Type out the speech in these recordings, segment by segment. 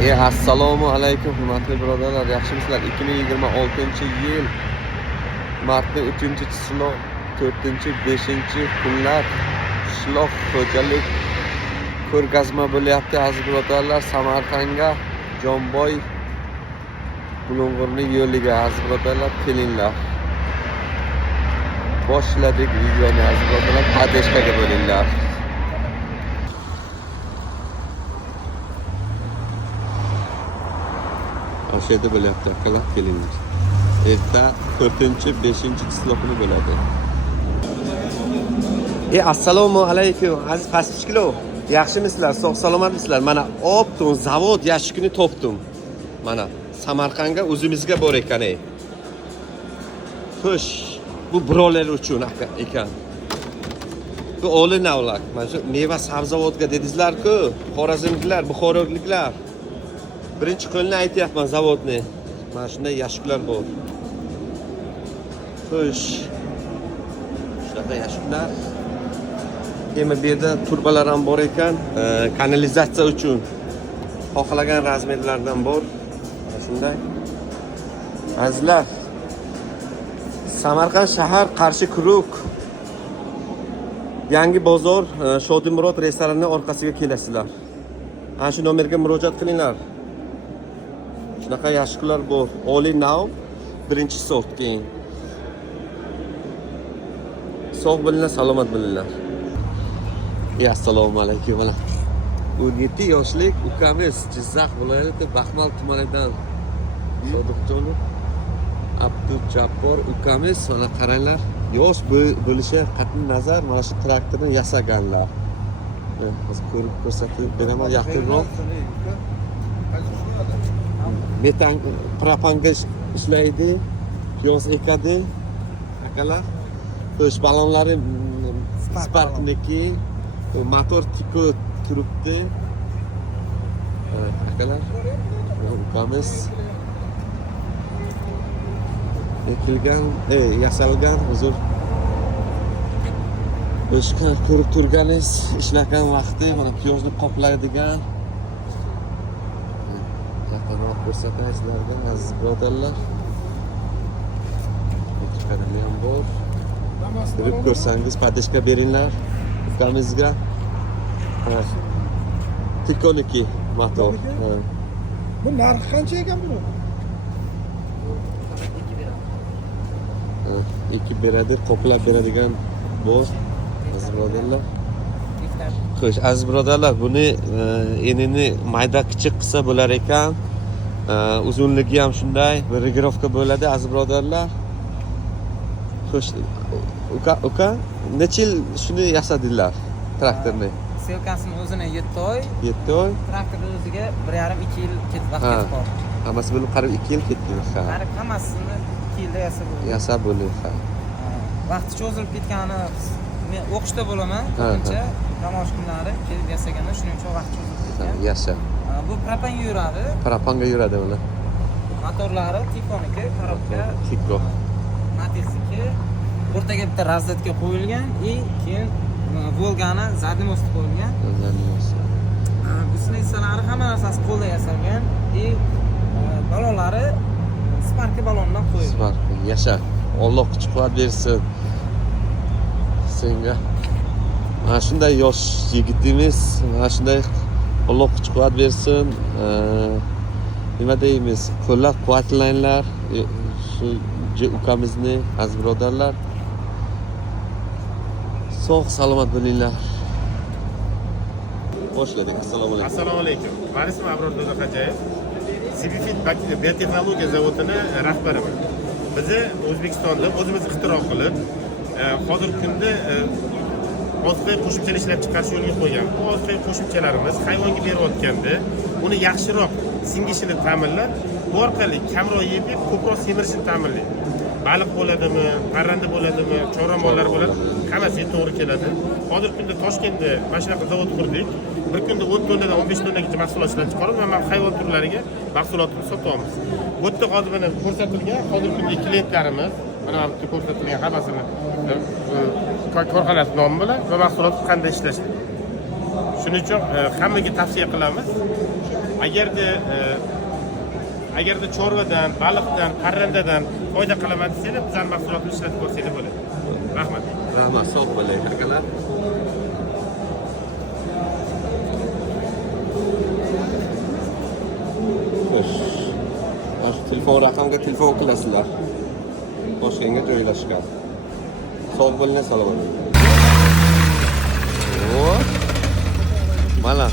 Assalomu alaykum hurmatli birodarlar, yaxshimisizlar? 2026-yil martning 3-chislov 4-5 kunlar qishloq xo'jalik ko'rgazma bo'lyapti aziz birodarlar. Samarqandga Jonboy Bulung'urning yo'liga aziz birodarlar, kelinglar. Boshladik videoni aziz birodarlar, padeshkaga bo'linglar. O'sha yerda bo'lyapti, aqalab kelinglar. Erta 4-5 kuni bo'ladi. Assalomu alaykum aziz pastishkilo. Yaxshimisizlar? Sog' salomatmisizlar? Mana optum zavod yashikini topdim. Mana Samarqandga o'zimizga bor ekan. Xo'sh, bu birovlar uchun ekan. Bu olinavlak. Mana shu meva sabzavotga dedingizlar-ku, Xorazmliklar, Buxoroliklar. Birinchi qo'lni aytyapman zavodni. Mana shunday yashiklar bor. Xo'sh. Shunaqa yashiklar. Keyin bu yerda turbalar ham bor ekan, kanalizatsiya uchun. Xohlagan razmerlardan bor. Mana shunday. Azizlar. Samarqand shahar Qarshi Kuruk. Yangi bozor Shodimurod restorani orqasiga kelasizlar. Ana shu nomerga murojaat qilinglar. Shunaqa yashiklar bor. Oli now birinchi sort keyin. Sog' bo'linglar, salomat bo'linglar. Assalomu alaykum. 17 yoshlik ukamiz Jizzax viloyati Baxmal tumanidan Sodiqjonov Abdujabbor ukamiz, mana qaranglar, yosh bo'lishiga qat'iy nazar mana shu traktorni yasaganlar. Hozir ko'rib ko'rsatib beraman yaqinroq. Metan propanga ishlaydi, piyoz ekadi. Akalar, o'sh balonlari Sparkniki, motor tiko turibdi. Akalar, ukamiz ekilgan, yasalgan huzur. O'shqa ko'rib turganingiz, ishlagan vaqti mana piyozni qoplaydigan. Yaqinroq ko'rsatay sizlarga aziz birodarlar. Chiqarili ham bor. Ko'rib ko'rsangiz padeshka beringlar ukamizga. Tikoniki motor. Bu narxi qancha ekan buni? 2 beradi, qoplab beradigan bor aziz birodarlar. Xo'sh, aziz birodarlar, buni enini mayda kichik qilsa bo'lar ekan. Uzunligi ham shunday, bir regirovka bo'ladi aziz birodarlar. Xo'sh, uka necha yil shuni yasadinglar traktorni? Selkasini o'zini 7 oy. 7 oy. Traktorni o'ziga 1,5-2 yil vaqt ketib qoldi. Hammasi bo'lib qarib 2 yil ketdi. Qarib hammasini 2 yilda yasab bo'ldi. Vaqti cho'zilib ketgani men o'qishda bo'laman. Ko'pincha namoyish kunlari kelib yasaganda shuning uchun vaqt cho'zilib ketgan. Yasha. Bu propanga yuradi. Propanga yuradi ular. Motorlari Tikoniki, korobka Tiko. Matiz'niki. O'rtaga bitta razdatka qo'yilgan, keyin Volgani zadniy mosti qo'yilgan. Gusnitsalari hamma narsasi qo'lda yasalgan, balonlari Sparky balondan qo'yilgan. Sparky, yasha. Alloh kuch-quvvat bersin senga. Mana shunday yosh yigitimiz, mana shunday Alloh kuch-quvvat bersin. Nima deymiz? Qo'llab-quvvatlanglar shu ukamizni, aziz birodarlar. Sog' salomat bo'linglar. Boshladik. Assalomu alaykum. Assalomu alaykum. Men ismim Abror Do'zaxo'jayev. Sibifit biotexnologiya zavodini rahbariman. Biz O'zbekistonda o'zimiz ixtiro qilib, hozirgi kunda oziq qo'shimchalar ishlab chiqarish yo'lga qo'ygan. Bu oziq qo'shimchalarimiz hayvonga berayotganda uni yaxshiroq singishini ta'minlab, bu orqali kamroq yeb, ko'proq semirishini ta'minlaydi. Baliq bo'ladimi, parranda bo'ladimi, choramollar bo'ladimi, hammasiga to'g'ri keladi. Hozirgi kunda Toshkentda mana shunaqa zavod qurdik. Bir kunda 10 tonnadan 15 tonnagacha mahsulot ishlab chiqarib, mana hayvon turlariga mahsulotni sotamiz. Bu yerda hozir mana ko'rsatilgan hozirgi kunda klientlarimiz mana bu ko'rsatilgan hammasini korxonasi nomi bilan va mahsulotni qanday ishlashni Shuning uchun hammaga tavsiya qilamiz. Agarda chorvadan, baliqdan, parrandadan foyda qilaman desanglar, bizning mahsulotni ishlatib ko'rsanglar bo'ladi. Rahmat. Rahmat, sog' bo'ling akalar. Mana shu telefon raqamga telefon qilasizlar. Toshkentga joylashgan. Sog' bo'ling, salomat bo'ling. Mana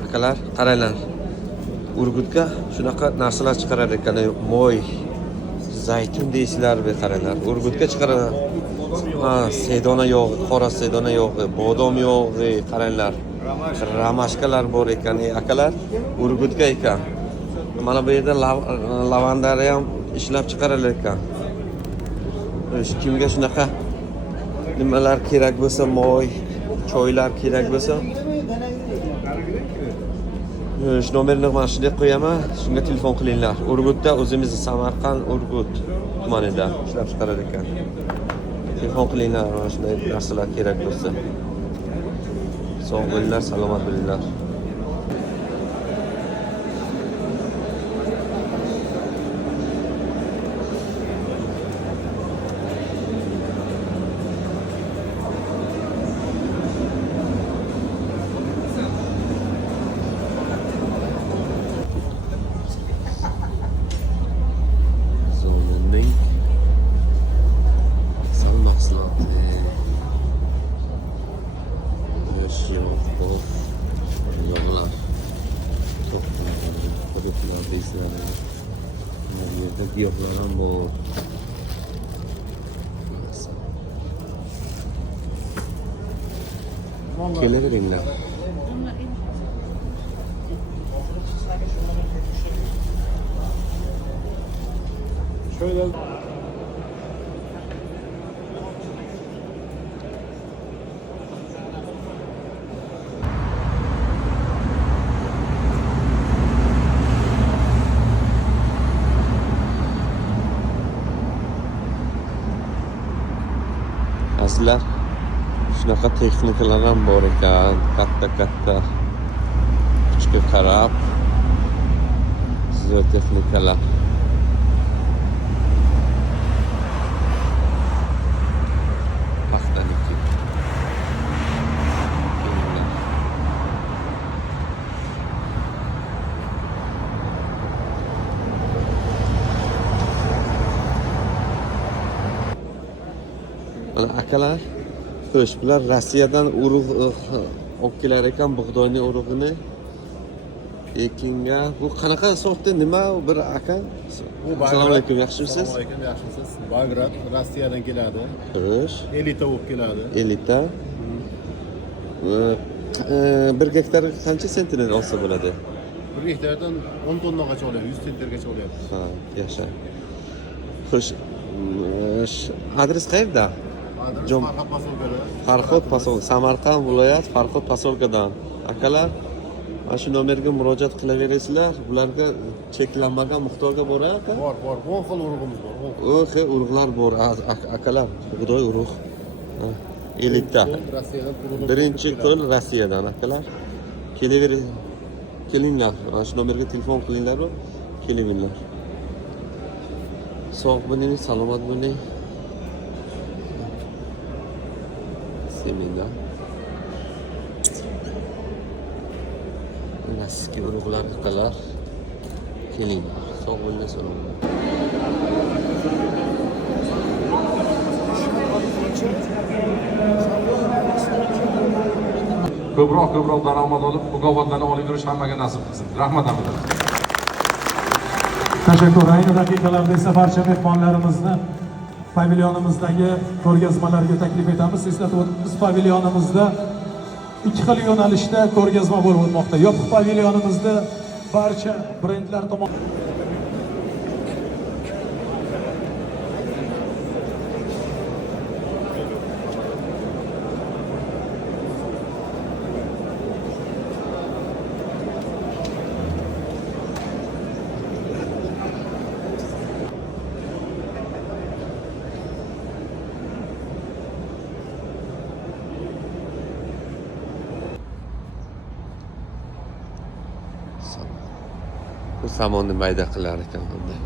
akalar, qaranglar. Urgutga shunaqa narsalar chiqarar ekan, moy, zaytun deysizlar, be qaranglar. Urgutga chiqarar. Ha, sedona yog'i, qora sedona yog'i, bodom yog'i, qaranglar. Ramashkalar bor ekan, akalar. Urgutga ekan. Mana bu yerda lavandari ham ishlab chiqarar ekan. Kimga shunaqa nimalar kerak bo'lsa, moy, choylar kerak bo'lsa, shu nomerni mana shunday qo'yaman, shunga telefon qilinglar. Urgutda o'zimizni Samarqand, Urgut tumanida ishlab chiqarar ekan. Telefon qilinglar, mana shunday narsalar kerak bo'lsa. Sog' bo'linglar, salomat bo'linglar. Yog'lar, to'qlar deysizlar. Bu yerda giyohlar ham bor. Kelaveringlar. Şöyle Azizlar, shunaqa texnikalar ham bor ekan, katta kuchga qarab zo'r texnikalar. Paxtaniki. Mana akalar, xo'sh, bular Rossiyadan urug' olib kelar ekan, bug'doyning urug'ini. Ekinga bu qanaqa sortda nima bir aka? Assalomu alaykum, yaxshimisiz? Assalomu alaykum, yaxshimisiz. Bagrat Rossiyadan keladi. Xo'sh, Elita bo'lib keladi. elita. Bir gektar qancha sentner olsa bo'ladi? 1 gektardan 10 tonnagacha oladi, 100 sentrgacha oladi. Ha, yaxshi. Xo'sh, adres qayerda? Adres Jom- Farhod posolkada. Farhod posolka, Samarqand viloyat Farhod posolkadan. Akalar, mana shu nomerga murojaat qilaverasizlar. Bularga cheklanmagan miqdorga boradi. Bor, 10 xil urug'imiz bor. 10 xil. O'xi urug'lar bor, akalar. Bug'doy urug'. Ha, elita. Rossiyadan urug'imiz. Birinchi qo'l Rossiyadan akalar. Kelavering. Kelinglar. Mana shu nomerga telefon qilinglar, kelinglar. Sog' bo'ling, salomat bo'ling. Semina. Eski urug'lar qalar. Keling. Sog' bo'ling, salomat bo'ling. ko'proq daromad olib, mukofotlari olib yurish hammaga nasib qilsin. Rahmat amirim. Tashakkur. Ayni daqiqalarda esa barcha mehmonlarimizni pavilyonimizdagi ko'rgazmalarga taklif etamiz. Eslatib o'tamiz, pavilyonimizda ikki xil yo'nalishda ko'rgazma bo'lib o'tmoqda. Yopiq pavilyonimizda barcha brendlar tomonidan bu samonni mayda qilar ekan bunda.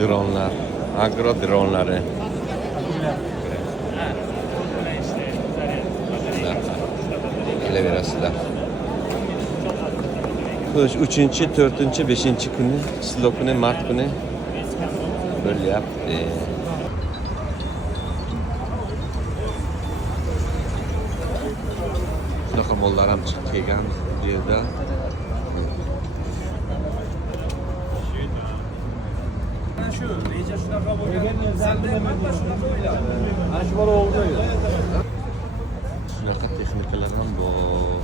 Dronlar, agro dronlari. Kelaverasizlar. Xo'sh, 3-chi, 4-chi, 5-chi kuni, islo kuni, mart kuni bo'lyapti. Shunaqa mollar ham chiqib kelgan bu yerda. Shu reja shunaqa bo'lgan. Shunaqa o'yladi. Shu bola oldi. Shunaqa texnikalar ham bor.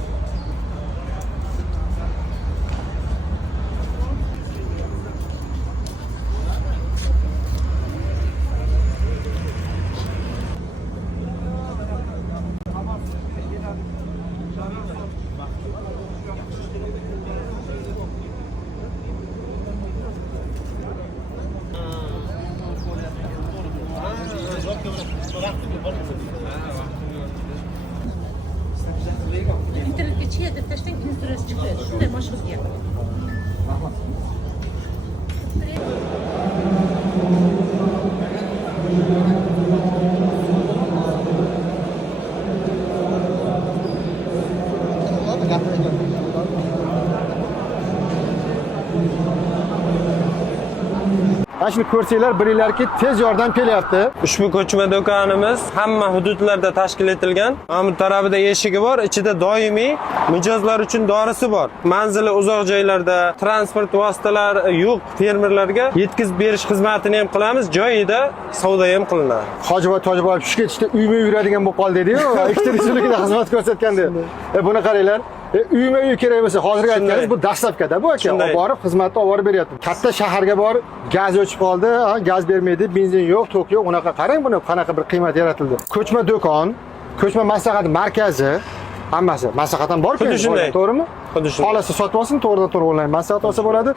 internetga chiqadi deb tashlang, instruktsiya chiqadi. Shunday mashg'ulotga. Shuni ko'rsanglar, bilinglarki, tez yordam kelyapti. Ushbu ko'chma do'konimiz hamma hududlarda tashkil etilgan. Mana bu tarafida eshigi bor, ichida doimiy mijozlar uchun dorisi bor. Manzili uzoq joylarda transport vositalari yo'q fermerlarga yetkazib berish xizmatini ham qilamiz, joyida savdo ham qilinadi. Hojiboy Tojiboyev tushib ketishda uyma yuradigan bo'lib qoldi dedi-yu, ikkita respublikada xizmat ko'rsatgandi. Buni qaranglar. Uyma uy kerak bo'lsa, hozirgi aytganingiz bu dastlabkada bu aka. Olib borib xizmatni olib borib beryapti. Katta shaharga borib, gaz o'chib qoldi, gaz bermaydi, benzin yo'q, tok yo'q, unaqa qarang buni qanaqa bir qiymat yaratildi. Ko'chma do'kon, ko'chma maslahat markazi, hammasi maslahat ham bor-ku, to'g'rimi? Xuddi shunday. Xolasi sotib olsin, to'g'ridan-to'g'ri onlayn maslahat olsa bo'ladi.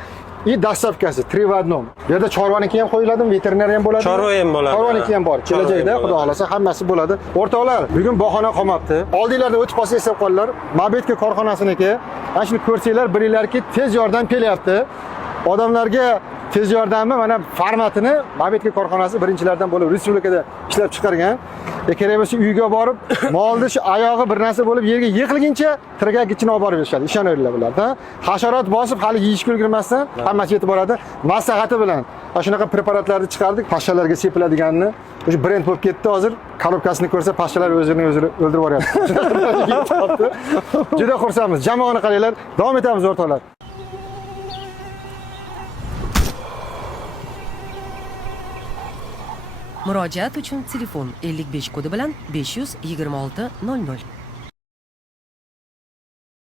Dastlabkasi 3 в 1. Bu yerda chorvaniki ham qo'yiladimi, veterinariy ham bo'ladi. Chorva ham bo'ladi. Chorvaniki ham bor. Kelajakda xudo xolasa hammasi bo'ladi. O'rtoqlar, bugun bahona qolmabdi. Oldinglarda o'tib qolsa eslab qolinglar. Mabetka korxonasiniki. Mana shuni ko'rsanglar, bilinglarki, tez yordam kelyapti. Odamlarga tez yordamni mana formatini Mabetka korxonasi birinchilardan bo'lib respublikada ishlab chiqargan. Kerak bo'lsa uyga borib, molni shu oyog'i bir narsa bo'lib yerga yiqilguncha tirgagichini olib borib berishadi. Ishoninglar bularda. Hasharot bosib, hali yeyishga ulgurmasdan hammasi yetib boradi. Maslahati bilan shunaqa preparatlarni chiqardik, pashshalarga sepiladiganini. O'sha brend bo'lib ketdi hozir. Korobkasini ko'rsa, pashshalar o'zini o'ldirib yuboryapti. Juda xursandmiz. Jamoani qaranglar. Davom etamiz o'rtoqlar. Murojaat uchun telefon 55 kodi bilan 526 00.